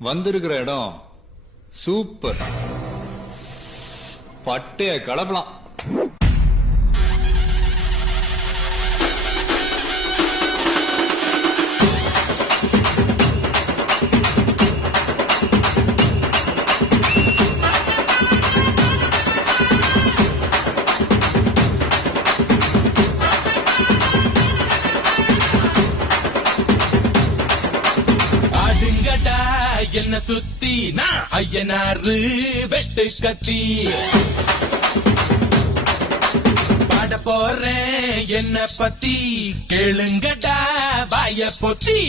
வந்திருக்கிற இடம் சூப்பர். பட்டைய கலப்பலாம். என்ன சுத்தி நான் ஐயனாரு வெட்டு கத்தி பாட போறேன் என்ன பத்தி கேளுங்கடா வாய பொத்தி.